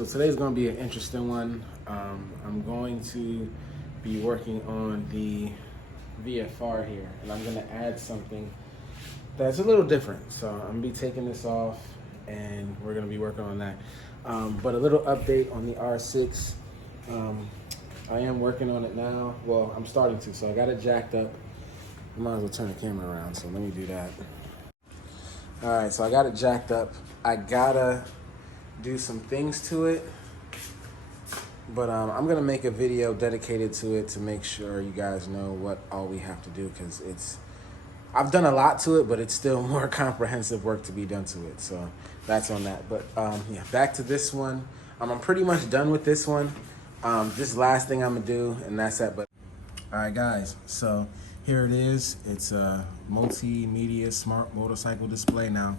So today's going to be an interesting one. I'm going to be working on the VFR here, and I'm going to add something that's a little different. So I'm going to be taking this off, and we're going to be working on that. But a little update on the R6. I am working on it now. Well, I'm starting to, so I got it jacked up. I might as well turn the camera around, so let me do that. All right, so I got it jacked up. I gotta do some things to it, but I'm gonna make a video dedicated to it to make sure you guys know what all we have to do, because I've done a lot to it, but it's still more comprehensive work to be done to it. So that's on that. But yeah, back to this one. I'm pretty much done with this one. This last thing I'm gonna do, and that's it. But all right, guys, so here it is. It's a multimedia smart motorcycle display. Now,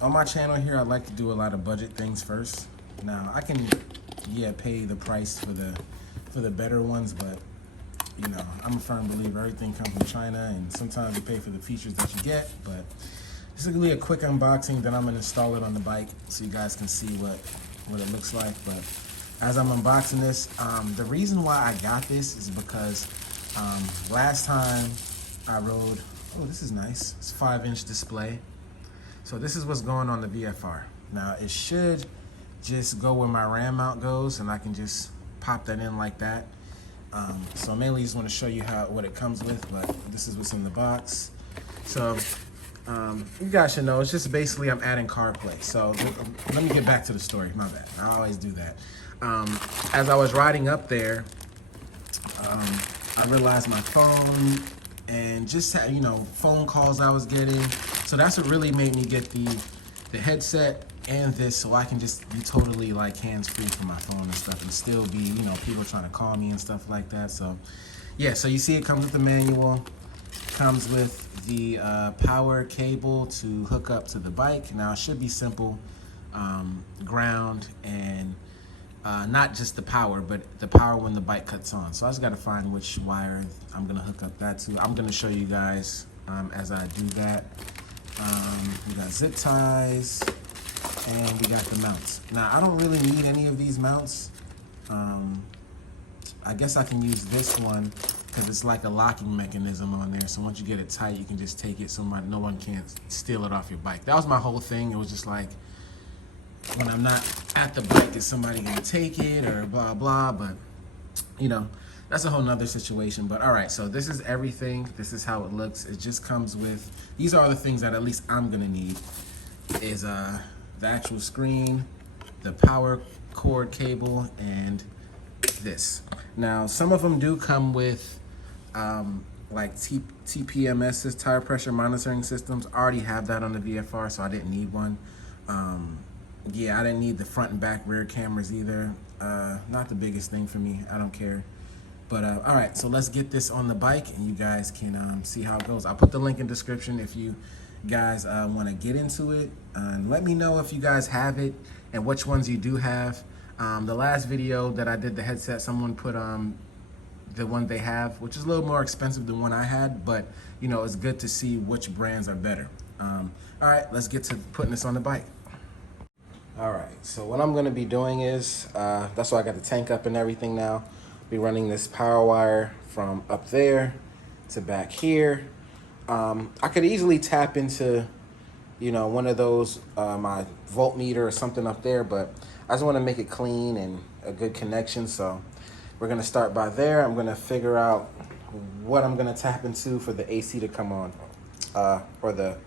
on my channel here, I like to do a lot of budget things first. Now, I can, pay the price for the better ones, but you know, I'm a firm believer everything comes from China, and sometimes you pay for the features that you get. But this is gonna be a quick unboxing. Then I'm gonna install it on the bike so you guys can see what it looks like. But as I'm unboxing this, the reason why I got this is because last time I rode, oh, this is nice. It's a 5-inch display. So this is what's going on the VFR. Now it should just go where my RAM mount goes, and I can just pop that in like that. So I mainly just want to show you what it comes with, but this is what's in the box. So you guys should know, it's just basically I'm adding CarPlay. So let me get back to the story, my bad. I always do that. As I was riding up there, I realized my phone and just, you know, phone calls I was getting. So that's what really made me get the headset and this, so I can just be totally like hands-free from my phone and stuff, and still be, you know, people trying to call me and stuff like that. So yeah, so you see it comes with the manual, comes with the power cable to hook up to the bike. Now it should be simple, ground and not just the power, but the power when the bike cuts on. So I just got to find which wire I'm going to hook up that to. I'm going to show you guys as I do that. We got zip ties, and we got the mounts. Now, I don't really need any of these mounts. I guess I can use this one because it's like a locking mechanism on there. So once you get it tight, you can just take it so no one can't steal it off your bike. That was my whole thing. It was just like, when I'm not at the bike, is somebody gonna take it or blah, blah, but you know, that's a whole nother situation. But all right, so this is everything. This is how it looks. It just comes with, these are the things that at least I'm gonna need, is the actual screen, the power cord cable, and this. Now, some of them do come with like TPMS's, tire pressure monitoring systems. I already have that on the VFR, so I didn't need one. Yeah, I didn't need the front and back rear cameras either. Not the biggest thing for me. I don't care. But all right, so let's get this on the bike, and you guys can see how it goes. I'll put the link in the description if you guys want to get into it. Let me know if you guys have it and which ones you do have. The last video that I did, the headset, someone put the one they have, which is a little more expensive than one I had, but you know, it's good to see which brands are better. All right, let's get to putting this on the bike. All right, so what I'm gonna be doing is, that's why I got the tank up and everything now. Be running this power wire from up there to back here. I could easily tap into, you know, one of those, my voltmeter or something up there, but I just wanna make it clean and a good connection. So we're gonna start by there. I'm gonna figure out what I'm gonna tap into for the AC to come on, or the,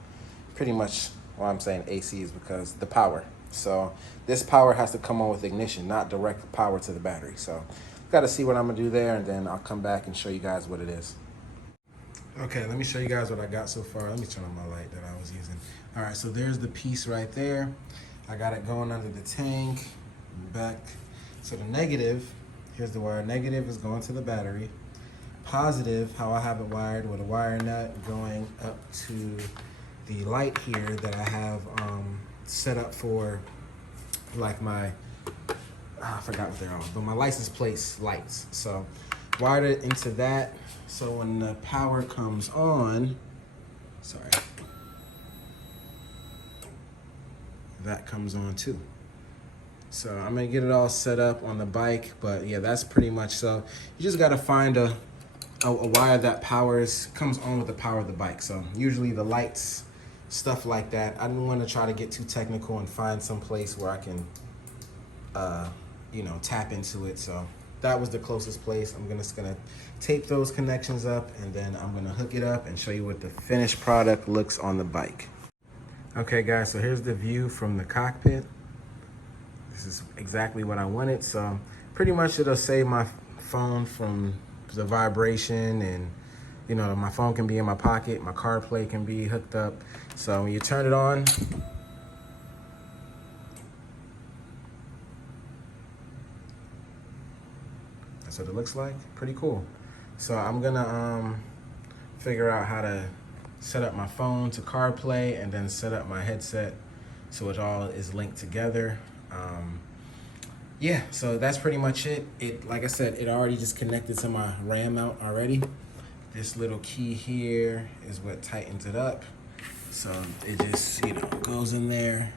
pretty much why I'm saying AC is because the power. So this power has to come on with ignition, not direct power to the battery. So got to see what I'm gonna do there, and then I'll come back and show you guys what it is. Okay, let me show you guys what I got so far. Let me turn on my light that I was using. All right, so there's the piece right there. I got it going under the tank, back. So the negative, here's the wire. Negative is going to the battery. Positive, how I have it wired, with a wire nut going up to the light here that I have set up for, like my, I forgot what they're on, but my license plate lights. So wired it into that, so when the power comes on, sorry, that comes on too. So I'm gonna get it all set up on the bike, but yeah, that's pretty much so. You just gotta find a wire that comes on with the power of the bike. So usually the lights, stuff like that. I didn't want to try to get too technical and find some place where I can, you know, tap into it. So that was the closest place. I'm just gonna tape those connections up, and then I'm gonna hook it up and show you what the finished product looks on the bike. Okay guys, so here's the view from the cockpit. This is exactly what I wanted. So pretty much it'll save my phone from the vibration, and you know, my phone can be in my pocket, my CarPlay can be hooked up. So when you turn it on, that's what it looks like. Pretty cool. So I'm gonna figure out how to set up my phone to CarPlay and then set up my headset so it all is linked together. Yeah, so that's pretty much it. Like I said, it already just connected to my RAM mount already. This little key here is what tightens it up. So it just, you know, goes in there.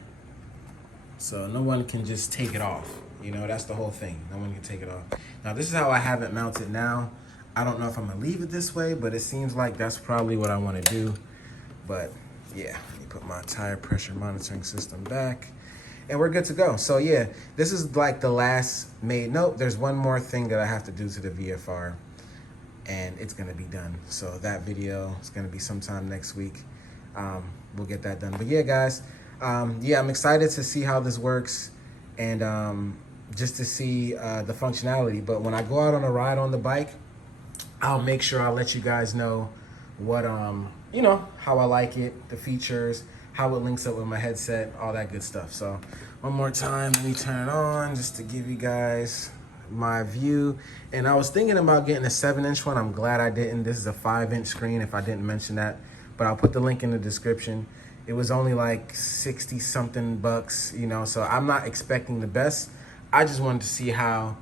So no one can just take it off. You know, that's the whole thing. No one can take it off. Now this is how I have it mounted now. I don't know if I'm gonna leave it this way, but it seems like that's probably what I wanna do. But yeah, let me put my tire pressure monitoring system back. And we're good to go. So yeah, this is like the last made. Nope, there's one more thing that I have to do to the VFR, and it's gonna be done. So that video is gonna be sometime next week. We'll get that done. But yeah, guys, yeah, I'm excited to see how this works, and just to see the functionality. But when I go out on a ride on the bike, I'll make sure I'll let you guys know what, you know, how I like it, the features, how it links up with my headset, all that good stuff. So one more time, let me turn it on just to give you guys my view. And I was thinking about getting a 7-inch one. I'm glad I didn't. This is a 5-inch screen, if I didn't mention that, but I'll put the link in the description. It was only like 60 something bucks, you know, so I'm not expecting the best. I just wanted to see how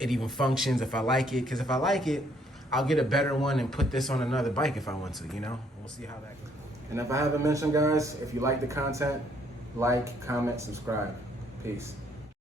it even functions, if I like it, because if I like it, I'll get a better one and put this on another bike if I want to, you know? We'll see how that goes. And if I haven't mentioned, guys, if you like the content, like, comment, subscribe. Peace.